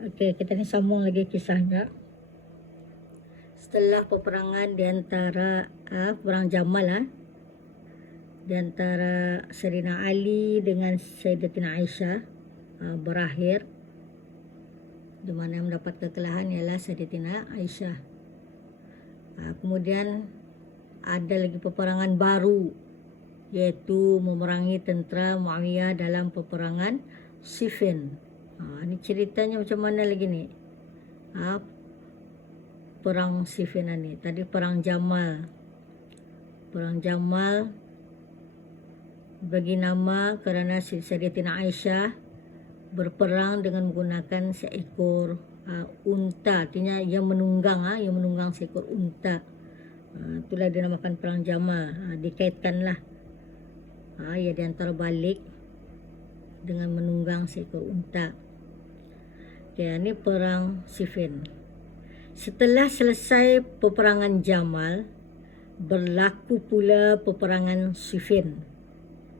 Okey, kita ni sambung lagi kisahnya. Setelah peperangan di antara perang Jamal di antara Sayyidina Ali dengan Sayyidatina Aisyah berakhir, di mana yang mendapat kekalahan ialah Sayyidatina Aisyah. Kemudian ada lagi peperangan baru, iaitu memerangi tentera Muawiyah dalam peperangan Siffin. Ini ceritanya macam mana lagi ni? Perang Siffin ni. Tadi perang Jamal. Perang Jamal bagi nama kerana Sayyidatina Aisyah berperang dengan menggunakan seekor unta. Artinya ia menunggang seekor unta. Itulah dinamakan perang Jamal. Dikaitkanlah. Ia diantara balik dengan menunggang seekor unta. Okay, ini perang Siffin. Setelah selesai peperangan Jamal, berlaku pula peperangan Siffin,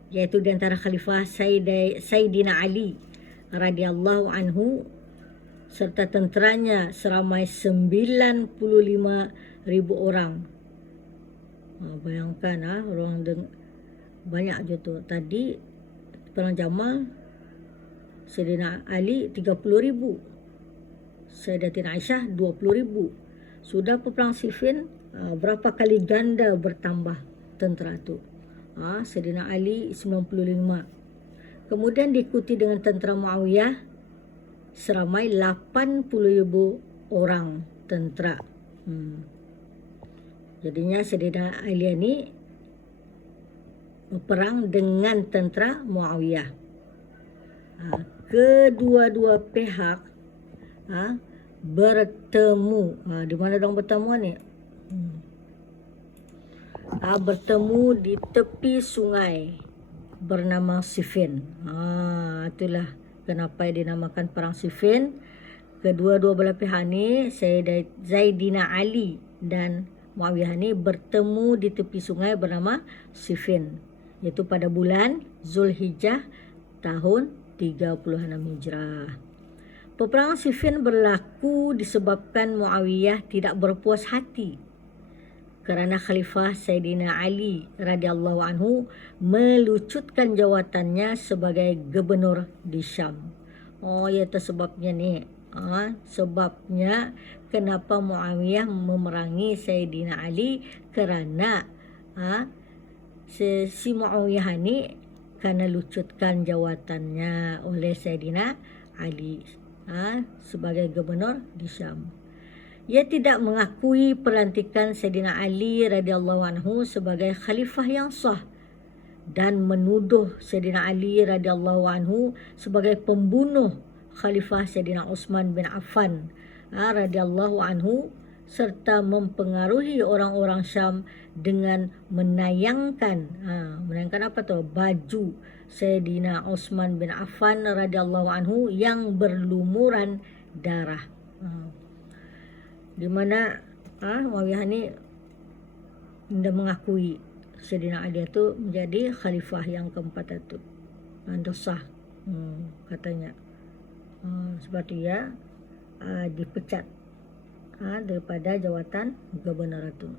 iaitu di antara Khalifah Sayyidina Ali radhiyallahu anhu serta tenteranya seramai 95,000 orang. Bayangkan orang banyak je tu. Tadi perang Jamal Sayyidina Ali 30,000, Sayyidatina Aisyah 20,000. Sudah peperang Siffin, berapa kali ganda bertambah tentera tu. Sayyidina Ali 95. Kemudian diikuti dengan tentera Muawiyah seramai 80,000 orang tentera. Jadinya Sayyidina Ali ni berperang dengan tentera Muawiyah. Kedua-dua pihak bertemu. Di mana orang bertemu ni? Bertemu di tepi sungai bernama Siffin. Itulah kenapa dinamakan perang Siffin. Kedua-dua belah pihak ni, Sayyidina Ali dan Muawiyah ni bertemu di tepi sungai bernama Siffin, iaitu pada bulan Zulhijjah tahun 36 Hijrah. Peperangan Siffin berlaku disebabkan Muawiyah tidak berpuas hati kerana Khalifah Sayyidina Ali radhiyallahu anhu melucutkan jawatannya sebagai gubernur di Syam. Iaitu sebabnya ni. Sebabnya kenapa Muawiyah memerangi Sayyidina Ali, kerana si Muawiyah ni kerana lucutkan jawatannya oleh Sayyidina Ali sebagai gubernur di Syam. Ia tidak mengakui pelantikan Sayyidina Ali radhiyallahu anhu sebagai khalifah yang sah dan menuduh Sayyidina Ali radhiyallahu anhu sebagai pembunuh Khalifah Sayyidina Utsman bin Affan radhiyallahu anhu, serta mempengaruhi orang-orang Syam dengan menayangkan apa tu, baju Sayyidina Utsman bin Affan radhiyallahu anhu yang berlumuran darah. Di mana Muawiyah ni tidak mengakui Sayyidina Ali itu menjadi khalifah yang keempat itu. Sah katanya. Sebab dia dipecat daripada jawatan gubernur itu.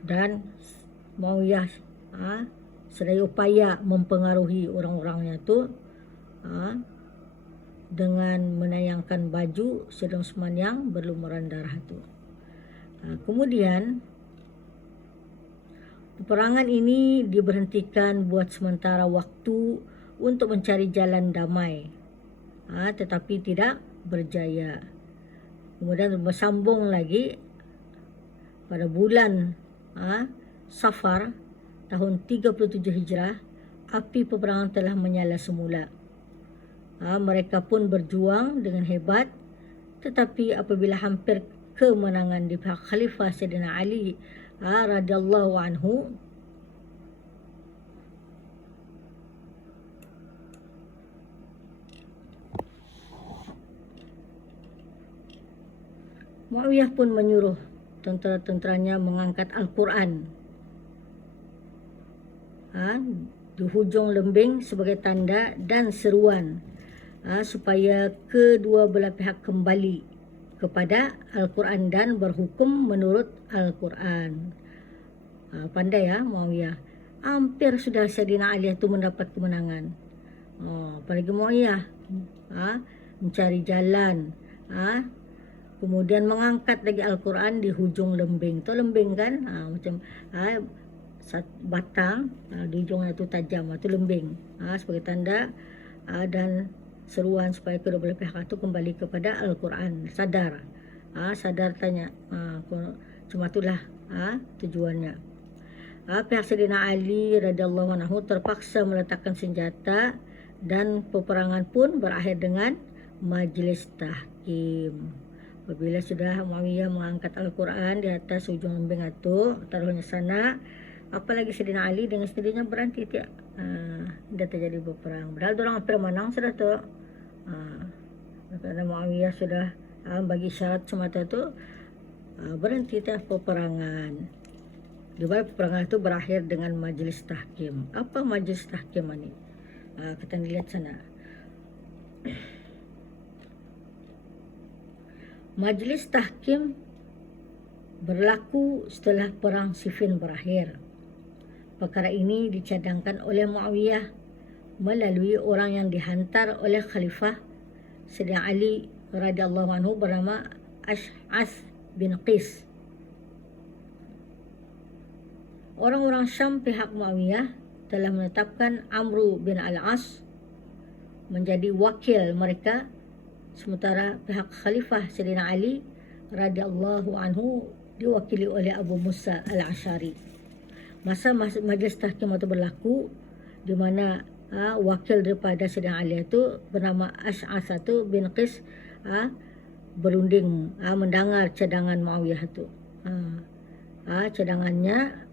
Dan Muawiyah sedaya upaya mempengaruhi orang-orangnya tu dengan menayangkan baju Sayyidina Utsman yang berlumuran darah itu. Kemudian peperangan ini diberhentikan buat sementara waktu untuk mencari jalan damai, tetapi tidak berjaya. Kemudian bersambung lagi pada bulan Safar tahun 37 Hijrah, api peperangan telah menyala semula. Mereka pun berjuang dengan hebat, tetapi apabila hampir kemenangan di pihak Khalifah Sayyidina Ali radhiyallahu anhu, Muawiyah pun menyuruh tentera-tenteranya mengangkat Al-Quran di hujung lembing sebagai tanda dan seruan supaya kedua belah pihak kembali kepada Al-Quran dan berhukum menurut Al-Quran. Pandai ya Muawiyah. Hampir sudah Sayyidina Ali itu mendapat kemenangan. Apalagi Muawiyah mencari jalan, kemudian mengangkat lagi Al-Quran di hujung lembing. Itu lembing kan, macam batang, di ujungnya itu tajam, itu lembing, sebagai tanda dan seruan supaya kedua belah pihak itu kembali kepada Al-Quran. Sadar, sadar tanya, cuma itulah tujuannya. Pihak Sayyidina Ali radhiyallahu anhu terpaksa meletakkan senjata dan peperangan pun berakhir dengan majlis tahkim. Apabila sudah Muawiyah mengangkat Al-Quran di atas ujung lembing itu, taruhnya sana, apalagi Sayyidina Ali dengan sendirinya berhenti tidak terjadi berperang. Padahal orang hampir menang sudah tu. Karena Muawiyah sudah bagi syarat semata tu, berhenti tidak peperangan. Di mana peperangan itu berakhir dengan majlis tahkim. Apa majlis tahkim ini? Kita lihat sana. Majlis tahkim berlaku setelah perang Siffin berakhir. Perkara ini dicadangkan oleh Muawiyah melalui orang yang dihantar oleh Khalifah Sayyidina Ali radhiyallahu anhu bernama Ash'ath bin Qis. Orang-orang Syam pihak Muawiyah telah menetapkan Amru bin Al-As menjadi wakil mereka, sementara pihak Khalifah Sayyidina Ali radhiyallahu anhu diwakili oleh Abu Musa Al-Asy'ari. Masa majlis tahkim itu berlaku, di mana wakil daripada Sayyidina Ali itu bernama Ash'ath bin Qis berunding mendengar cadangan Muawiyah itu. Cadangannya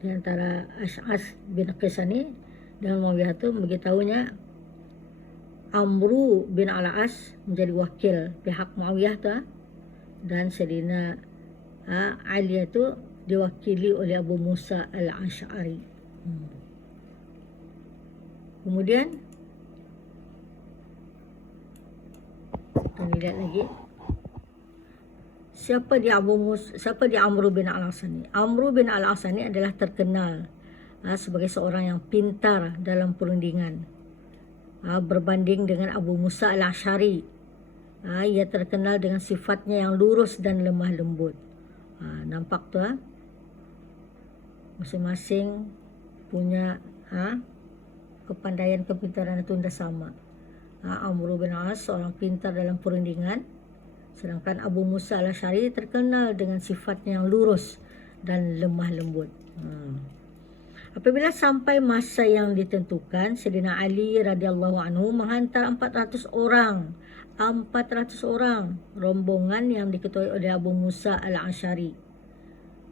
di antara Ash'ath bin Qis ini dengan Muawiyah itu memberitahunya Amru bin Al-As menjadi wakil pihak Muawiyah tu, dan Sayyidina Ali itu diwakili oleh Abu Musa Al-Asy'ari. Kemudian kita lihat lagi siapa dia Amru bin Al-As ini. Amru bin Al-As ini adalah terkenal sebagai seorang yang pintar dalam perundingan. Berbanding dengan Abu Musa Al-Asy'ari, ia terkenal dengan sifatnya yang lurus dan lemah lembut. Nampak tu, masing-masing punya kepandaian, kepintaran itu tidak sama. Amru bin Al-As seorang pintar dalam perundingan, sedangkan Abu Musa Al-Asy'ari terkenal dengan sifatnya yang lurus dan lemah lembut. Apabila sampai masa yang ditentukan, Sayyidina Ali radhiyallahu anhu menghantar 400 orang rombongan yang diketuai oleh Abu Musa Al-Asy'ari.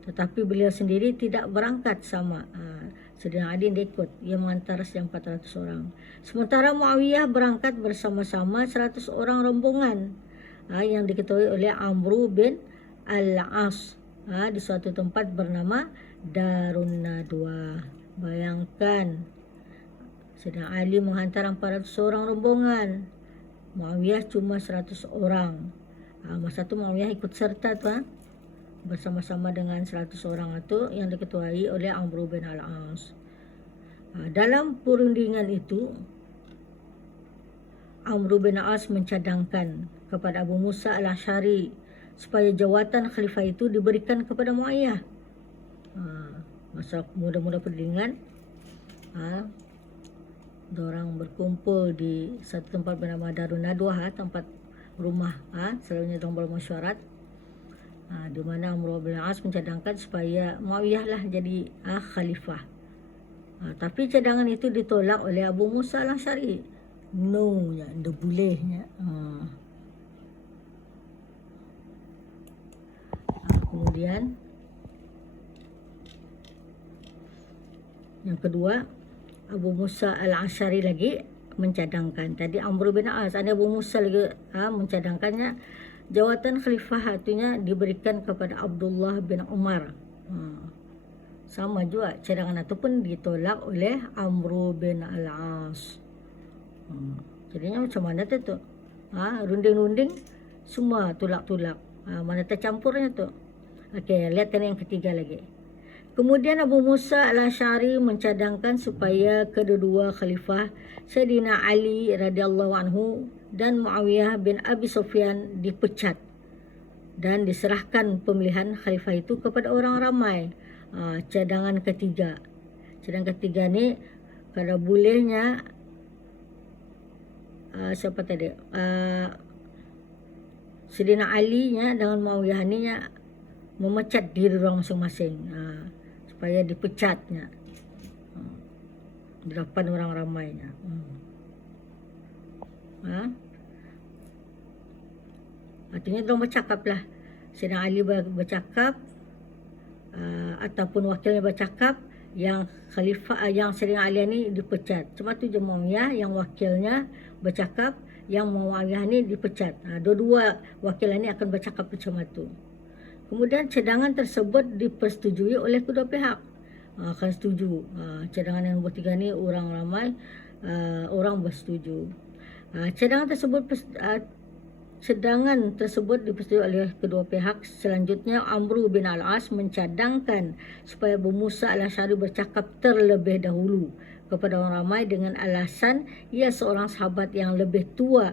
Tetapi beliau sendiri tidak berangkat sama. Sayyidina Ali tidak ikut, ia mengantar yang 400 orang. Sementara Muawiyah berangkat bersama-sama 100 orang rombongan yang diketuai oleh Amru bin Al-As di suatu tempat bernama Darun Nadwa. Bayangkan, Sayyidina Ali menghantar 400 orang rombongan, Muawiyah cuma 100 orang. Masa itu Muawiyah ikut serta tu, bersama-sama dengan 100 orang itu yang diketuai oleh Amru bin Al-As. Dalam perundingan itu, Amru bin Al-As mencadangkan kepada Abu Musa Al-Asy'ari supaya jawatan khalifah itu diberikan kepada Muawiyah. Masa muda-muda perundingan, dorang berkumpul di satu tempat bernama Darun Nadwa, tempat rumah, selalunya dorang bermesyuarat, di mana Amru bin Al-As mencadangkan supaya Muawiyah lah jadi khalifah. Tapi cadangan itu ditolak oleh Abu Musa Al-Asy'ari. No, ya, tidak bolehnya. Kemudian yang kedua, Abu Musa Al-Asy'ari lagi mencadangkan. Tadi Amru bin Al-As, ada Abu Musa lagi mencadangkannya, jawatan khalifah artinya diberikan kepada Abdullah bin Umar. Sama juga cadangan itu pun ditolak oleh Amru bin Al-As. Jadinya macam mana tu? Runding-runding semua tulak-tulak. Mana tercampurnya tu? Okey, lihatkan yang ketiga lagi. Kemudian Abu Musa al-Asy'ari mencadangkan supaya kedua-dua khalifah Sayyidina Ali radhiyallahu anhu dan Muawiyah bin Abi Sufyan dipecat dan diserahkan pemilihan khalifah itu kepada orang ramai. Cadangan ketiga. Cadangan ketiga ni kalau bolehnya siapa tadi? Sayyidina Ali nya dengan Muawiyah ni nya memecat diri orang masing-masing. Supaya dipecatnya di depan orang ramainya. Artinya dia bercakap lah. Sayyidina Ali bercakap ataupun wakilnya bercakap yang khalifah yang Sayyidina Ali ni dipecat. Cuma tu je Muawiyah yang wakilnya bercakap, yang Muawiyah ni dipecat. Dua-dua wakil ni akan bercakap macam tu. Kemudian cadangan tersebut dipersetujui oleh kedua pihak. Akan setuju. Cadangan yang nombor 3 ni orang ramai orang bersetuju. Cadangan tersebut dipersetujui oleh kedua pihak. Selanjutnya Amru bin Al-As mencadangkan supaya Abu Musa al-Asy'ari bercakap terlebih dahulu kepada orang ramai dengan alasan ia seorang sahabat yang lebih tua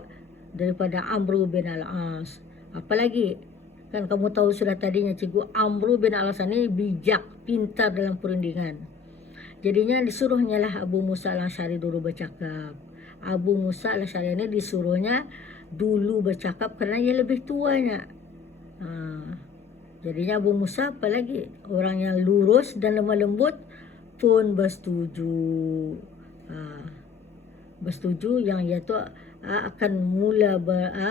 daripada Amru bin Al-As. Apalagi kan kamu tahu sudah tadinya cikgu, Amru bin Al-As ni bijak, pintar dalam perundingan. Jadinya disuruhnya lah Abu Musa al-Asy'ari dulu bercakap. Abu Musa al-Asy'ari ni disuruhnya dulu bercakap kerana ia lebih tuanya. Jadinya Abu Musa apalagi orang yang lurus dan lemah lembut pun bersetuju. Bersetuju yang ia tu akan mula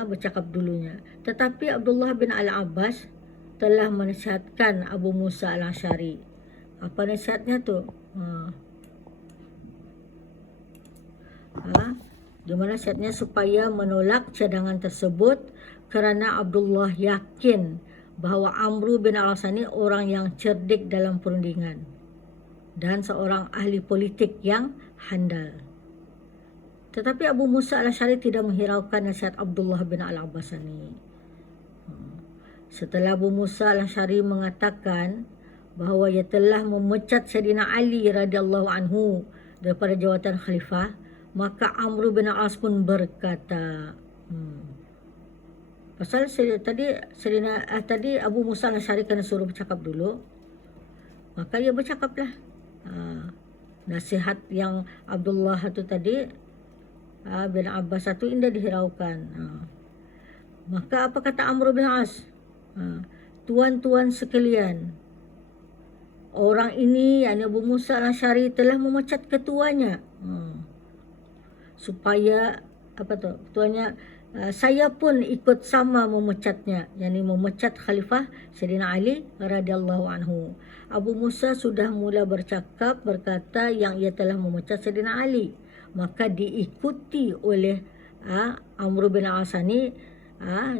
bercakap dulunya. Tetapi Abdullah bin Al-Abbas telah menasihatkan Abu Musa al-Asy'ari. Apa nasihatnya tu? Di mana nasihatnya supaya menolak cadangan tersebut kerana Abdullah yakin bahawa Amru bin Al-As ni orang yang cerdik dalam perundingan dan seorang ahli politik yang handal. Tetapi Abu Musa al-Asy'ari tidak menghiraukan nasihat Abdullah bin Al-Abbas ini. Setelah Abu Musa al-Asy'ari mengatakan bahawa ia telah memecat Sayyidina Ali radhiyallahu anhu daripada jawatan khalifah, maka Amr bin Al-As pun berkata, pasal tadi Abu Musa al-Asy'ari kena suruh bercakap dulu, maka ia bercakaplah. Nasihat yang Abdullah tu tadi bin Abbas itu indah dihiraukan. Maka apa kata Amr bin As? Tuan-tuan sekalian, orang ini, yakni Abu Musa al-Asy'ari, telah memecat ketuanya. Supaya ketuanya, saya pun ikut sama memecatnya, yakni memecat Khalifah Sayyidina Ali radhiyallahu anhu. Abu Musa sudah mula bercakap berkata yang ia telah memecat Sayyidina Ali. Maka diikuti oleh Amr bin As ni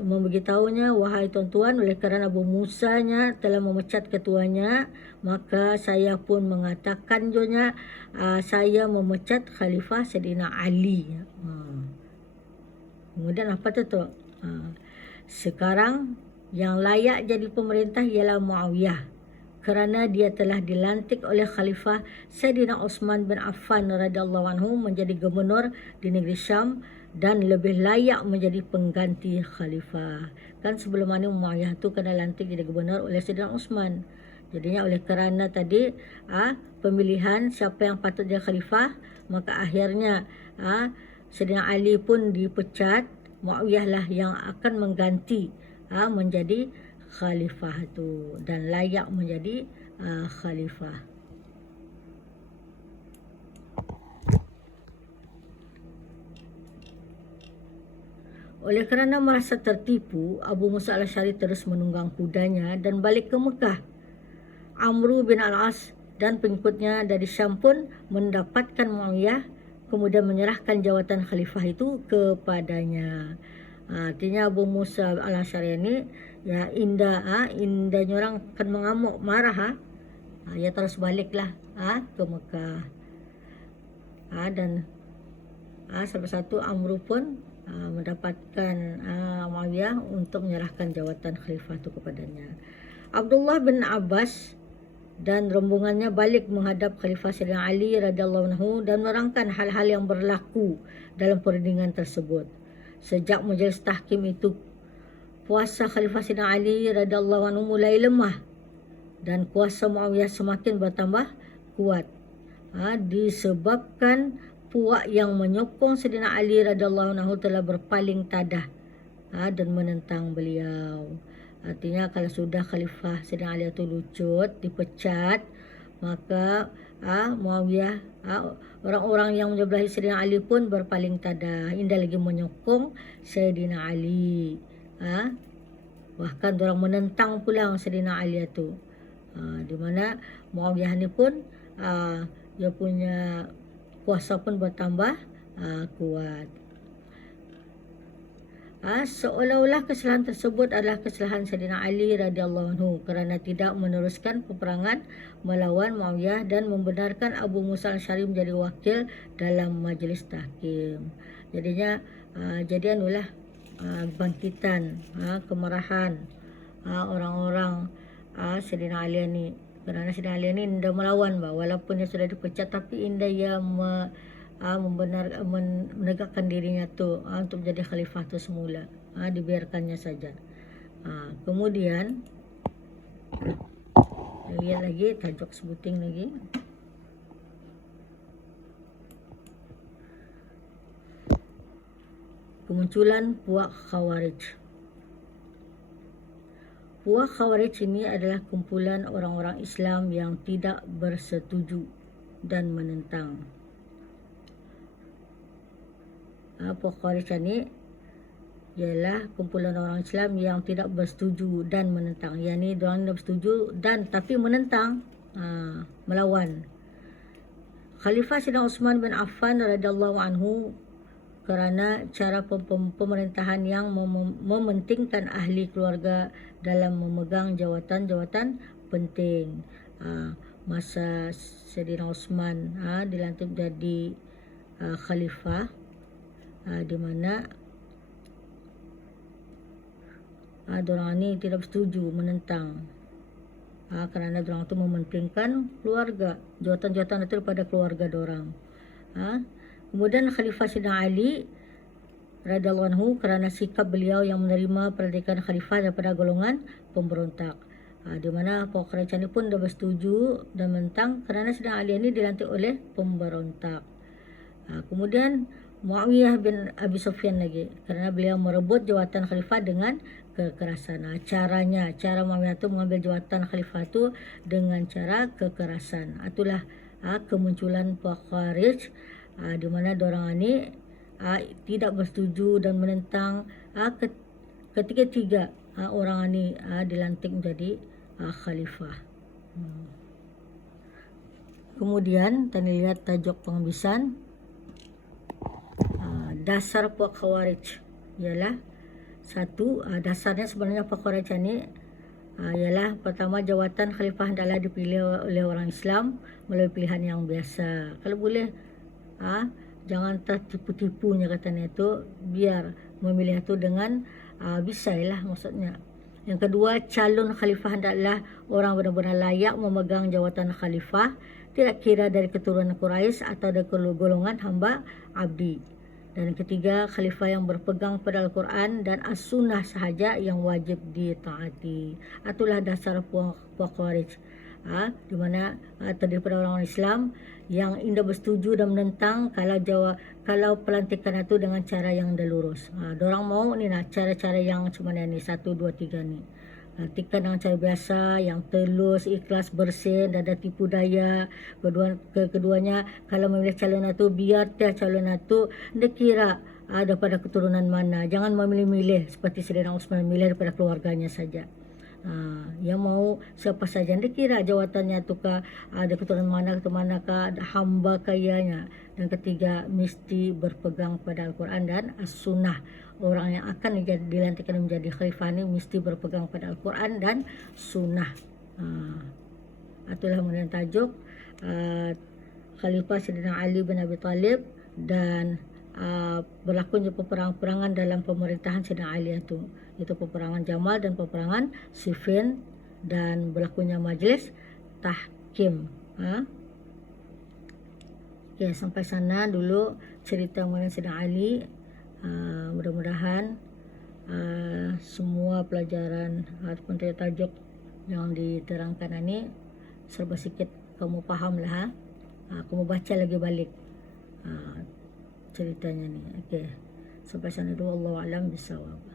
memberitahunya, wahai tuan-tuan, oleh kerana Abu Musa nya telah memecat ketuanya, maka saya pun mengatakan juga saya memecat Khalifah Sayyidina Ali. Kemudian apa tu? Sekarang yang layak jadi pemerintah ialah Muawiyah, kerana dia telah dilantik oleh Khalifah Sayyidina Utsman bin Affan radhiyallahu anhu menjadi gubernur di negeri Syam dan lebih layak menjadi pengganti khalifah. Kan sebelum mana Muawiyah tu kena lantik jadi gubernur oleh Sayyidina Utsman. Jadinya oleh kerana tadi pemilihan siapa yang patut jadi khalifah, maka akhirnya Sayyidina Ali pun dipecat, Muawiyah lah yang akan mengganti menjadi khalifah tu dan layak menjadi khalifah. Oleh kerana merasa tertipu, Abu Musa al-Asy'ari terus menunggang kudanya dan balik ke Mekah. Amr bin Al-As dan pengikutnya dari Syam pun mendapatkan Muawiyah, kemudian menyerahkan jawatan khalifah itu kepadanya. Artinya Abu Musa al-Asy'ari ini ya indahnya orang akan mengamuk, marah ya terus baliklah ke Mekah. Dan salah satu Amru pun mendapatkan Muawiyah untuk menyerahkan jawatan khalifah itu kepadanya. Abdullah bin Abbas dan rombongannya balik menghadap Khalifah Sayyidina Ali radhiyallahu anhu dan menerangkan hal-hal yang berlaku dalam perundingan tersebut. Sejak majlis tahkim itu, kuasa Khalifah Sayyidina Ali radhiyallahu anhu mulai lemah dan kuasa Muawiyah semakin bertambah kuat. Disebabkan puak yang menyokong Sayyidina Ali radhiyallahu anhu telah berpaling tadah dan menentang beliau. Artinya kalau sudah Khalifah Sayyidina Ali itu lucut, dipecat, maka Muawiyah, orang-orang yang menyebelahi Sayyidina Ali pun berpaling tadah, indah lagi menyokong Sayyidina Ali. Bahkan orang menentang pula Sayyidina Ali itu. Di mana Muawiyah ni pun dia punya kuasa pun bertambah kuat. Seolah-olah kesalahan tersebut adalah kesalahan Sayyidina Ali radhiyallahu anhu kerana tidak meneruskan peperangan melawan Muawiyah dan membenarkan Abu Musa al-Asy'ari menjadi wakil dalam majlis tahkim. Jadinya jadi anulah bangkitan kemarahan orang-orang Sayyidina Ali ni, kerana Sayyidina Ali ni indah melawan walaupun dia sudah dipecat, tapi indah ia menegakkan dirinya tu untuk menjadi khalifah tu semula. Dibiarkannya saja. Kemudian lihat lagi tajuk sebuting lagi. Kemunculan puak Khawarij. Puak Khawarij ini adalah kumpulan orang-orang Islam yang tidak bersetuju dan menentang. Puak Khawarij ini ialah kumpulan orang Islam yang tidak bersetuju dan menentang. Yang ni diorang tidak bersetuju dan tapi menentang, melawan. Khalifah Sayyidina Uthman bin Affan radhiyallahu anhu kerana cara pemerintahan yang mementingkan ahli keluarga dalam memegang jawatan-jawatan penting. Masa Sayyidina Uthman dilantik jadi khalifah, di mana diorang ni tidak setuju, menentang, kerana diorang tu mementingkan keluarga, jawatan-jawatan itu daripada keluarga diorang. Kemudian Khalifah Sayyidina Ali radhiyallahu anhu kerana sikap beliau yang menerima pelantikan khalifah daripada golongan pemberontak, di mana Puak Khawarij ini pun dah bersetuju dan menentang kerana Sayyidina Ali ini dilantik oleh pemberontak. Kemudian Muawiyah bin Abi Sufyan lagi kerana beliau merebut jawatan khalifah dengan kekerasan. Cara Muawiyah itu mengambil jawatan khalifah itu dengan cara kekerasan. Itulah kemunculan Puak Khawarij, di mana diorang ini tidak bersetuju dan menentang ketiga-tiga orang ini dilantik menjadi khalifah. Kemudian kita lihat tajuk pengambisan. Dasar Puak Khawarij ialah satu, dasarnya sebenarnya Puak Khawarij ini ialah pertama, jawatan khalifah hendaklah dipilih oleh orang Islam melalui pilihan yang biasa. Kalau boleh jangan tertipu-tipunya katanya itu, biar memilih itu dengan bisailah maksudnya. Yang kedua, calon khalifah hendaklah orang benar-benar layak memegang jawatan khalifah, tidak kira dari keturunan Quraisy atau dari golongan hamba abdi. Dan yang ketiga, khalifah yang berpegang pada Al-Quran dan As-Sunnah sahaja yang wajib ditaati. Itulah dasar Puak Khawarij, di mana terdiri pada orang Islam yang indah bersetuju dan menentang kalau pelantikan itu dengan cara yang dah lurus. Diorang mau ni cara-cara yang macam mana ni, 1, 2, 3 ni. Lantikan dengan cara biasa, yang telus, ikhlas, bersih, dan ada tipu daya. Keduanya, kalau memilih calon itu, biar tiap calon itu dia kira daripada keturunan mana. Jangan memilih-milih seperti Sayyidina Uthman memilih daripada keluarganya saja. Yang mau siapa saja, dia kira jawatannya tu ke ada keturunan mana ke mana ke, hamba kayanya. Dan ketiga, mesti berpegang pada Al-Quran dan As-Sunnah. Orang yang akan dilantikkan menjadi khalifah ini mesti berpegang pada Al-Quran dan Sunnah. Itulah kemudian tajuk Khalifah Sayyidina Ali bin Abi Talib dan berlakunya peperangan-perangan dalam pemerintahan Sayyidina Ali itu peperangan Jamal dan peperangan Siffin, dan berlakunya majelis tahkim. Oke, sampai sana dulu cerita mengenai Sayyidina Ali. Mudah-mudahan semua pelajaran ataupun tajuk yang diterangkan ini serba sikit kamu faham lah. Kamu baca lagi balik ceritanya ni. Okey, sampai sana dulu. Allahu a'lam bishawab.